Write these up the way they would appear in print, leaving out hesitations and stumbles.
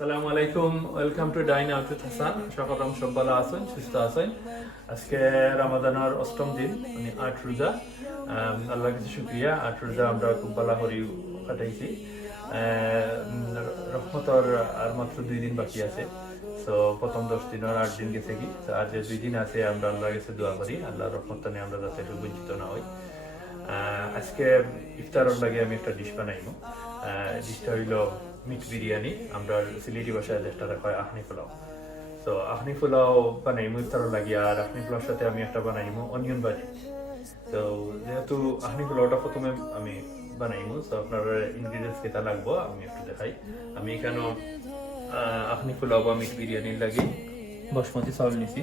আসসালামু আলাইকুম, welcome to dine out with Hasan. সকলম সব ভালো আছেন, সুস্থ আছেন। আজকে রামাদানের অষ্টম দিন, মানে ৮ রোজা। আল্লাহর কাছে শুকরিয়া, ৮ রোজা আমরা খুব ভালো করে কাটাইছি। রহমতর আর মাত্র 2 দিন বাকি আছে। তো প্রথম 10 দিন আর 8 দিন গেছে কি, আর যে 2 দিন আছে আমরা আল্লাহর কাছে দোয়া করি আল্লাহর রহমত নিয়ে আমরা যাতে একটু বঞ্চিত না হই। আজকে ইফতারের লাগে আমি একটা ডিশ বানাইবো। ডিশটা হইল মিট বিরিয়ানি, আমরা সিলেটি ভাষায় যেটা হয় আহনি পোলাও। তো আহনি পোলাও বানাইমু ইফতারের লাগে, আর আহনি পোলাওর সাথে আমি একটা বানাইমু অনিয়ন ভাজি। তো যেহেতু আহনি পোলাওটা প্রথমে আমি বানাইমু, তো আপনার ইনগ্রিডিয়েন্টস কেটা লাগবো আমি একটু দেখাই। আমি এখানে আহনি পোলাও বা মিট বিরিয়ানির লাগে বাসমতি চাউল নিছি।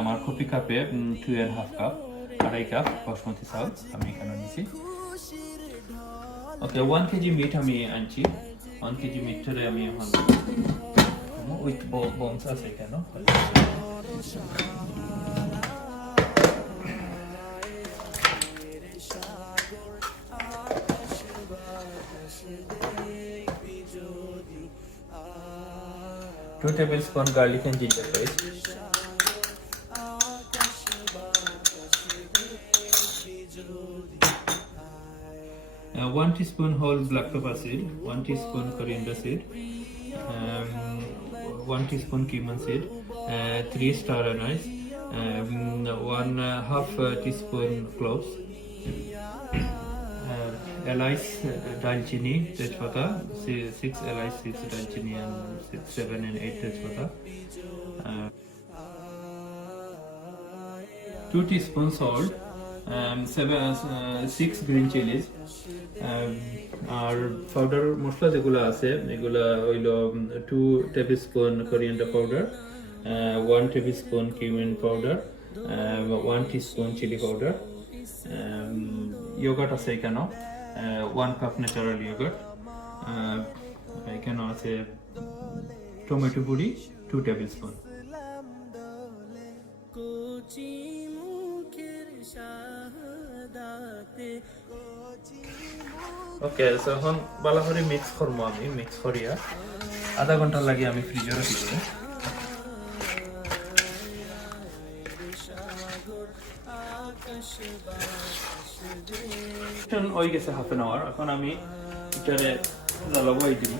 আমার কফি কাপে 2.5 কাপ, 2.5 কাপ বাসমতি চাউল আমি এখানে নিছি। ওকে, 1 কেজি মিট আমি আনছি। 1 কেজি মিটরে আমি এখন উইথ বোনস আছে কেন। Two tablespoon garlic and ginger paste. 1 teaspoon whole black pepper seed, 1 teaspoon coriander seed, 1 teaspoon cumin seed, 3 star anise, 1/2 teaspoon cloves, elaice, dalchini, tejpata, 6 elaice, 6 dalchini, and 6, 7 and 8 tejpata, 2 teaspoon salt, 6 green chilies, আর powder মশলা যেগুলো আছে এগুলো হইল 2 tablespoon coriander powder, 1 tablespoon cumin powder, 1 teaspoon chilli powder, yoghurt আছে এখানে 1 cup natural yoghurt, এখানে আছে tomato puree 2 tablespoon. Okay, so এখন ভালো করে মিক্স করবো। আমি মিক্স করিয়া আধা ঘন্টা লাগে আমি ফ্রিজে রাখি দেবো। ওই গেছে হাফ এন আওয়ার। এখন আমি এটারে জ্বালাবই দিব।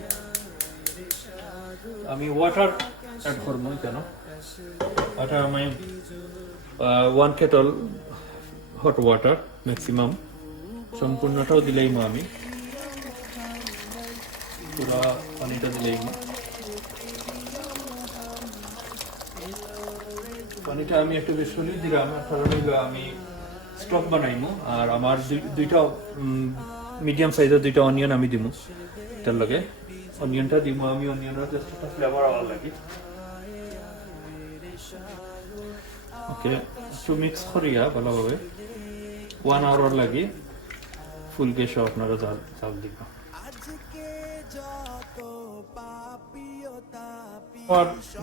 আমি ওয়াটার অ্যাড করবো কেন, ওয়াটার আমি 1 কেটল হট ওয়াটার ম্যাক্সিমাম, সম্পূর্ণটাও দিলেই আমি পুরো পানিটা দিলেই পানিটা আমি একটু বেশি হলে দিলাম, কারণ আমি স্টক বানাইমু। আর আমার দুইটা মিডিয়াম সাইজের 2টা অনিয়ন আমি দিব এটার লগে। অনিয়নটা দিব আমি, অনিয়নের জাস্ট একটা ফ্লেভার আওয়ার লাগে। ওকে, একটু মিক্স করিয়া ভালোভাবে 1 আওয়ার লাগে ফুল গ্যাসে আপনারা চাল দিব।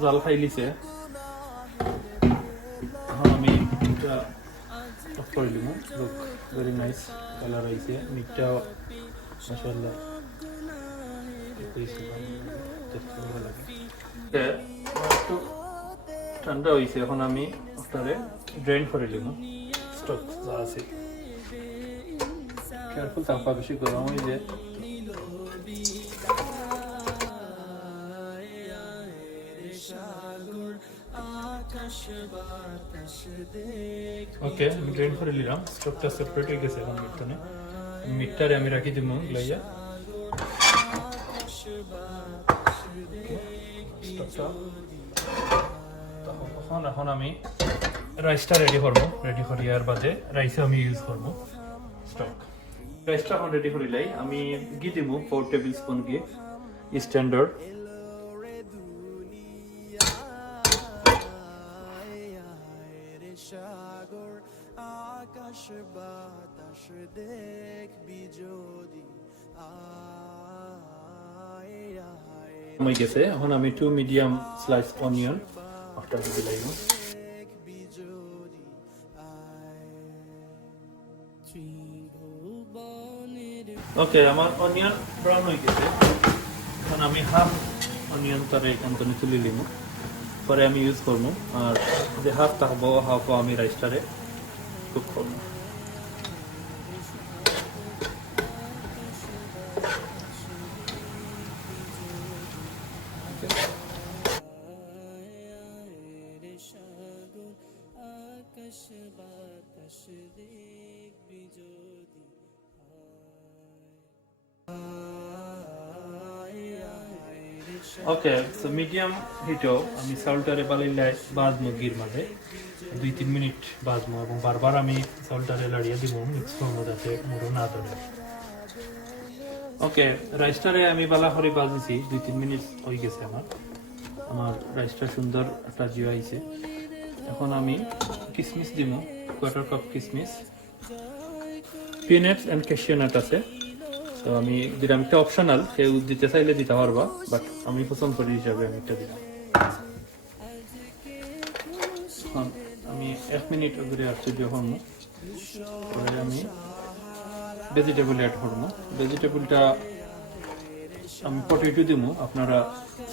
জাল খাই লিছে, আমি এটা অফ করে দিব। লুক ভেরি নাইস কালার আইছে, মিটটা মাশাআল্লাহ একটু ঠান্ডা হয়েছে। এখন আমি ওটারে ড্রেন করে দিব। স্টক যা আছে কেয়ারফুল থাকবা, বেশি গরম হয়ে যায়। ওকে, আমি ড্রেন করে নিলাম। স্টকটা সেপারেট হয়ে গেছে। এখন মিটটারে আমি রাখি দিব লাইয়া। এখন আমি রাইসটা রেডি করবো। রেডি করিয়ার বাদে রাইসে আমি ইউজ করবো স্টক। রাইসটা এখন রেডি করিলাই আমি ঘি দিব 4 টেবিল স্পুন ঘি স্ট্যান্ডার্ড। গেছে, এখন আমি 2 মিডিয়াম স্লাইস অনিয়ন একটা দিয়ে দিলাম। ওকে, আমার অনিয়ন ব্রাউন হয়ে গেছে। এখন আমি হাফ অনিয়ন তারে এখান থেকে তুলে নিব, পরে আমি ইউজ করবো। আর যে হাফ থাকবো হাফও আমি রাইসটারে কুক করবো। ওকে, সো মিডিয়াম হিটেও আমি চাউলটারে বালিলাই বাজমো গির মাঝে 2-3 মিনিট বাজমো, এবং বারবার আমি চাউলটারে লাড়িয়ে দিব, মিক্স করবো যাতে মুড়ো না ধরে। ওকে, রাইসটারে আমি বালা করে বাজিছি, 2-3 মিনিট হয়ে গেছে। আমার রাইসটা সুন্দর একটা জিও আইছে। এখন আমি কিশমিশ দিব, 1/4 কাপ কিশমিশ, পিনাটস এন্ড ক্যাশিউ নাট আছে। তো আমি দিলাম, একটা অপশনাল, কেউ দিতে চাইলে দিতে পারবা, বাট আমি পছন্দ করি হিসাবে আমি এটা দিলাম। আমি 1 মিনিট ধরে আসছি যখন, পরে আমি ভেজিটেবল অ্যাড করবো। ভেজিটেবলটা আমি পটেটো দিব, আপনারা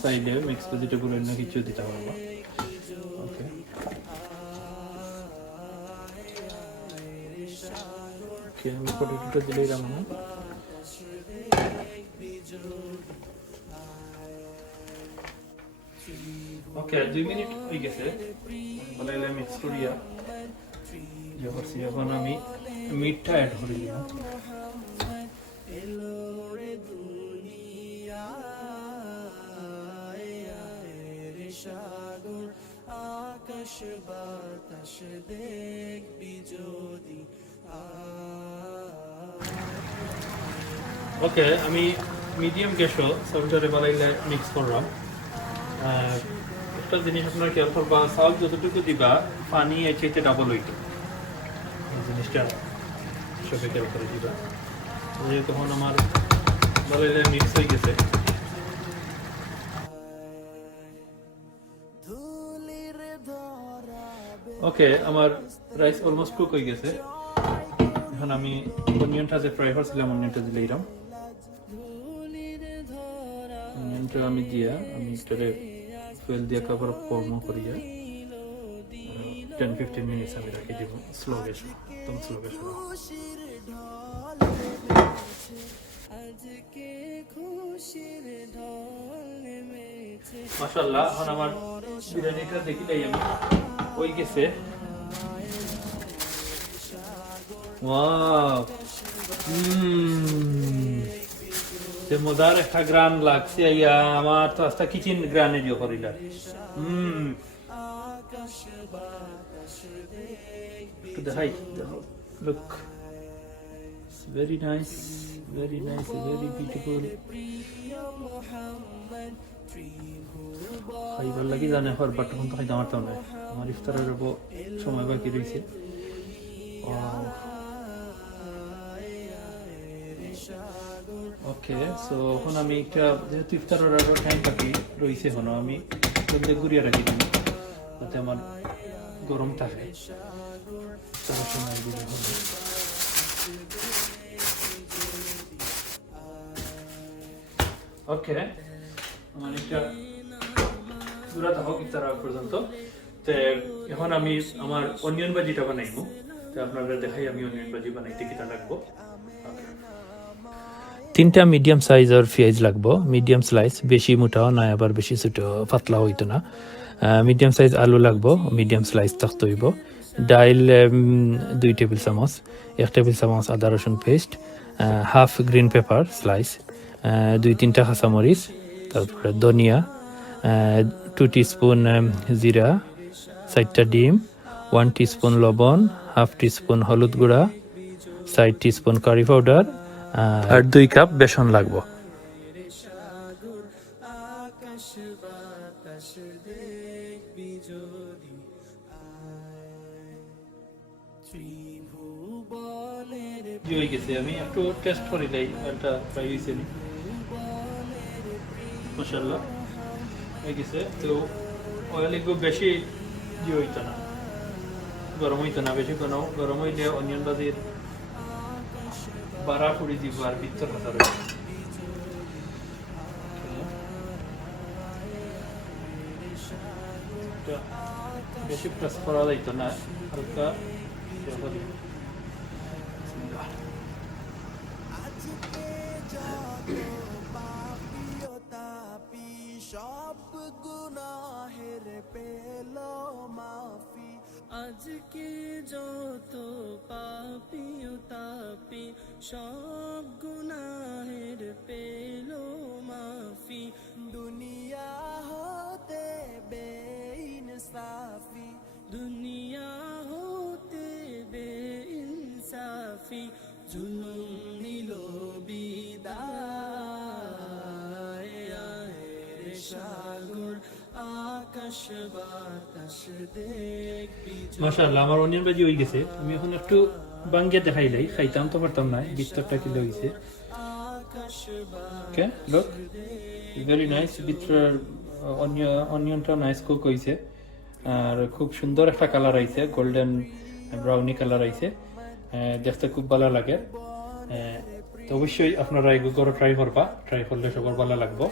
চাইলে মিক্স ভেজিটেবল অন্য কিছু দিতে পারবা। ওকে, আমি পটেটোটা দিলেই রান্না। ওকে, 2 মিনিট হয়ে গেছে, বলে মিক্স করিয়া যে করছি। এখন আমি মিটটা অ্যাড করে দিলাম। ওকে, আমি মিডিয়াম গ্যাসও চাউলটারে বালাইলে মিক্স করলাম। একটা জিনিস আপনার খেয়াল করবা, চাউল যতটুকু দিবা পানি এর চাইতে ডাবল হইতো, এই জিনিসটা সবে খেয়াল করে দিবা। তখন আমার বালাইলে মিক্স হয়ে গেছে। ওকে, আমার রাইস অলমোস্ট কুক হয়ে গেছে। এখন আমি অনিয়নটা যে ফ্রাই করছিলাম অনিয়নটা দিলে এরকম অনিয়নটা আমি দিয়া আমি এটারে ফুয়েল দিয়ে কভার ফর্ম করিয়া 10-15 মিনিটস আমি রাখি দিব স্লো গ্যাস, একদম স্লো গ্যাস। মাশাআল্লাহ, এখন আমার বিরিয়ানিটা দেখিলাই আমি হয়ে গেছে। ওয়াও, যে মজার একটা গ্রান লাগছে। আমার তো আস্তা কিচেন গ্রানে দিও করিলা। দেখাই, look, very nice, very nice, very beautiful. খাইবার লাগি জানে হর, বাট তখন তো খাইতে পারতাম না, আমার ইফতারের সময় বাকি রয়েছে। ওকে, সো এখন আমি একটা, যেহেতু ইফতারের আগে টাইম বাকি রয়েছে, এখন আমি ঘুরিয়ে রাখি দিই যাতে আমার গরম থাকে। ওকে, আমার একটা দূরা থাকুক ইফতার আগ পর্যন্ত। তো এখন আমি আমার অনিয়ন ভাজিটা বানাইবো, তো আপনাদের দেখাই আমি অনিয়ন ভাজি বানাইতে কিটা লাগবো। 3টা মিডিয়াম সাইজের পেঁয়াজ লাগবো, মিডিয়াম স্লাইস, বেশি মোটাও না আবার বেশি ছোট পাতলা হইতো না। মিডিয়াম সাইজ আলু লাগবো, মিডিয়াম স্লাইস থাকতে হইব। ডাইল 2 টেবিল চামচ, 1 টেবিল চামচ আদা রসুন paste, half green pepper slice, 2-3টা কাঁচামরিচ, তারপরে ধনিয়া, 2 টিস্পুন জিরা, 4টা ডিম, 1 টিস্পুন লবণ, হাফ টিস্পুন হলুদ গুঁড়া, 4 টিস্পুন কারি পাউডার, আর 2 কাপ বেসন লাগবো। আমি একটু টেস্ট করি লাই, একটা ফ্রাই হয়েছে মাশাআল্লাহ হয়ে গেছে। তো অয়েল একটু বেশি হইতো না, গরম হইতো না, বেশি গরম হইলে অনিয়ন ভাজির বাড়া পুড়ি দিব আর ভিতর কথা রয়েছে। এটা বেশি প্রেস করা যাইতো না, হালকা এরকম। আজকে যত পাপি ও তাপি সব গুনাহের পেল মাফি, দুনিয়া হতে বেইনসাফি, দুনিয়া হতে বেইনসাফি, জুলুম নিল বিদায়, আয়ের সাগর আকাশ বাতাস দেখবি। মাশাআল্লাহ, আমার অনিয়ন ভাজি হয়ে গেছে। আমি এখন একটু বাঙ্গিয়ে দেখাইলাই, খাইতাম তো পারতাম না, ভিতরটা কি হয়েছে। ওকে, লুক ভেরি নাইস। ভিতরের অনিয়নটা নাইস কুক হয়েছে, আর খুব সুন্দর একটা কালার আইছে, গোল্ডেন ব্রাউনি কালার আইছে, দেখতে খুব ভালো লাগে। তো অবশ্যই আপনারা এগুলো ট্রাই করবা, ট্রাই করলে সবার ভালো লাগবে।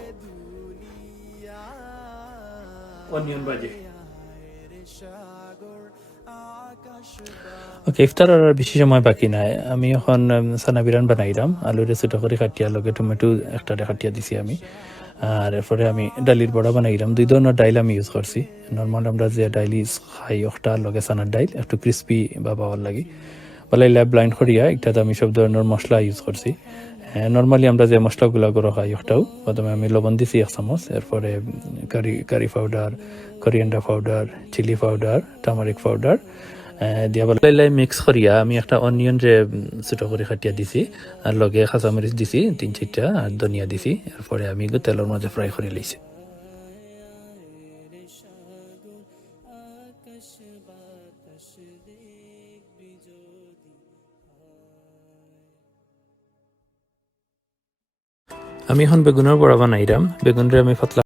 অনিয়ন ভাজি। ওকে, ইফতার আর বেশি সময় বাকি নাই। আমি এখন সানা বিরান বানাইলাম, আলুরে ছোটো করে কাটিয়া লগে টমেটো একটা কাটিয়া দিছি আমি। আর এরপরে আমি ডালির বড়া বানাইলাম। 2 ধরনের ডাইল আমি ইউজ করছি। নর্মাল আমরা যে ডাইল খাই ওটা লগে সানার ডাইল একটু ক্রিস্পি বা পাওয়ার লাগে, বলে ল্যাব ব্লাইন্ড করিয়া এটাতে আমি সব ধরনের মশলা ইউজ করছি। নর্মালি আমরা যে মশলাগুলো করে খাই ওটাও প্রথমে আমি লবণ দিছি 1 চামচ, এরপরে curry powder, coriander powder, chilli powder, turmeric powder দিয়া বলে মিক্স করিয়া আমি একটা অনিয়ন যে ছোটো করে কাটিয়া দিছি, আর লগে কাঁচামরিচ দিছি 3-4টা, আর ধনিয়া দিছি। এরপরে আমি তেলের মাঝে ফ্রাই করে লইছি। আমি এখন বেগুনের বড়া বানাইলাম। বেগুনরে আমি পাতলা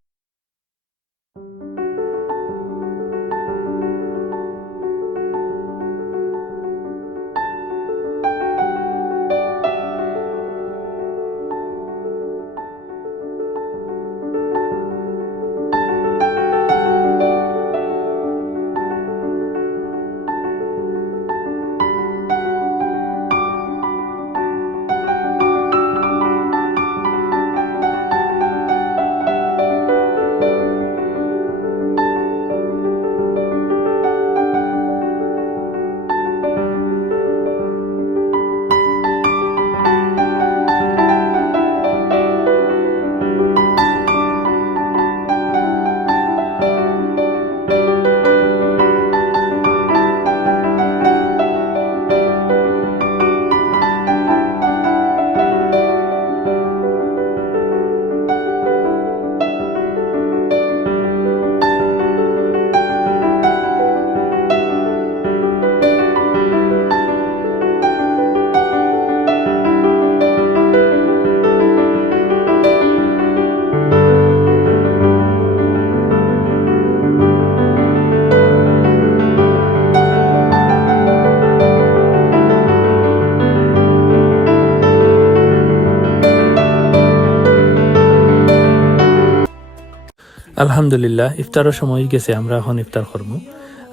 আলহামদুলিল্লাহ ইফতারের সময় গেছে, আমরা এখন ইফতার করবো।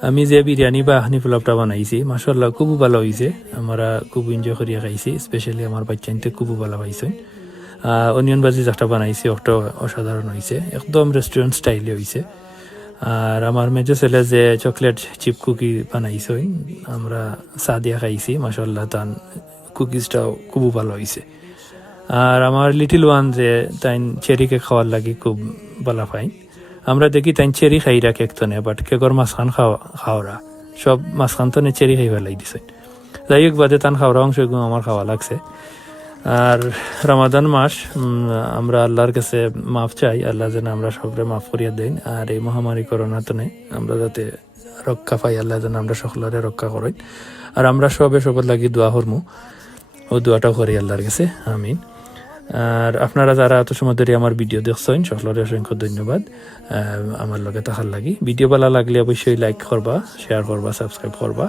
আমি যে বিরিয়ানি বা ইয়াখনি পোলাওটা বানাইছি মাশাআল্লাহ খুব ভালো হয়েছে, আমরা খুব এনজয় করিয়া খাইছি, স্পেশালি আমার বাচ্চাইতে খুব ভালো পাইছেন। অনিয়ন ভাজি যেটা বানাইছি ওটা অসাধারণ হয়েছে, একদম রেস্টুরেন্ট স্টাইলে হয়েছে। আর আমার মেজো ছেলে যে চকলেট চিপ কুকি বানাইছেন, আমরা চা দিয়া খাইছি, মাশাআল্লাহ তার কুকিজটাও খুব ভালো হয়েছে। আর আমার লিটিল ওয়ান যে তাই চেরিকে খাওয়ার লাগি খুব ভালো পাই। আমরা দেখি তাই চেরি খাইরা কেক তো নে, বাট কেকর মাঝখান খাওয়ারা সব মাঝখান তো চেরি খাই ফেলাই দিছে। যাই হোক বাদে তান খাওয়ার অংশ আমার খাওয়া লাগছে। আর রমাদান মাস, আমরা আল্লাহর কাছে মাফ চাই, আল্লাহ যেন আমরা সবরে মাফ করিয়া দেন। আর এই মহামারী করোনা তো নেই, আমরা যাতে রক্ষা পাই, আল্লাহ যেন আমরা সকলরে রক্ষা করেন। আর আমরা সবার লাগি দোয়া করমু, ও দোয়াটাও করি আল্লাহর কাছে, আমিন। আর আপনারা যারা এত সময় ধরে আমার ভিডিও দেখছেন সকলের অসংখ্য ধন্যবাদ আমার লগে থাকার লাগি। ভিডিও ভালো লাগলে অবশ্যই লাইক করবা, শেয়ার করবা, সাবস্ক্রাইব করবা।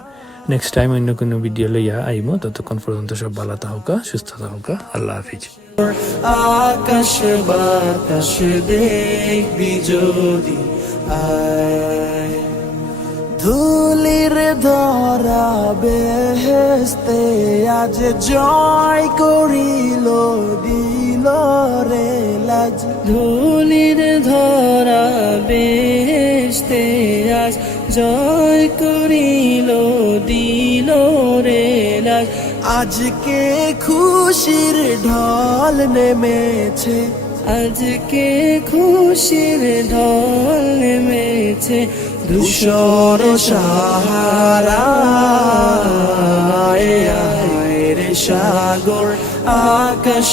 নেক্সট টাইম অন্য কোনো ভিডিও লইয়া আইমো, ততক্ষণ পর্যন্ত সব ভালো থাকুকা, সুস্থ থাকুকা। আল্লাহ হাফিজ। আকাশ বাতাস দেখবি যদি আয়। ধুলির ধরা বেহেস্তে আজ জয় করিল দিল রে লাজ ধুলির ধরা বেহেশতে আজ জয় করিল দিল রে লাজ আজকে খুশির ঢল নেমেছে আজকে খুশির ঢল নেমেছে ধূসর সাহারা আয় রে সাগর আকাশ